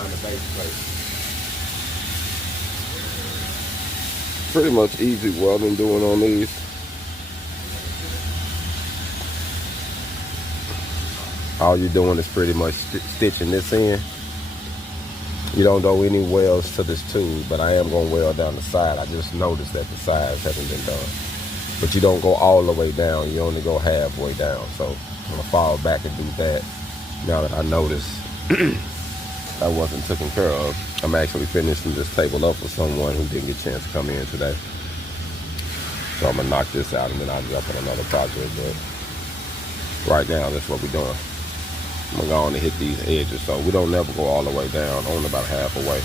behind the base plate. Pretty much easy welding doing on these. All you're doing is pretty much stitching this in. You don't do any welds to this tube, but I am going to weld down the side. I just noticed that the sides haven't been done. But you don't go all the way down. You only go halfway down. So I'm going to fall back and do that now that I noticed I wasn't taken care of. I'm actually finishing this table up for someone who didn't get a chance to come in today. So I'm going to knock this out and then I'll jump on another project. But right now, that's what we're doing. I'm going to go on and hit these edges. So we don't never go all the way down, only about half away.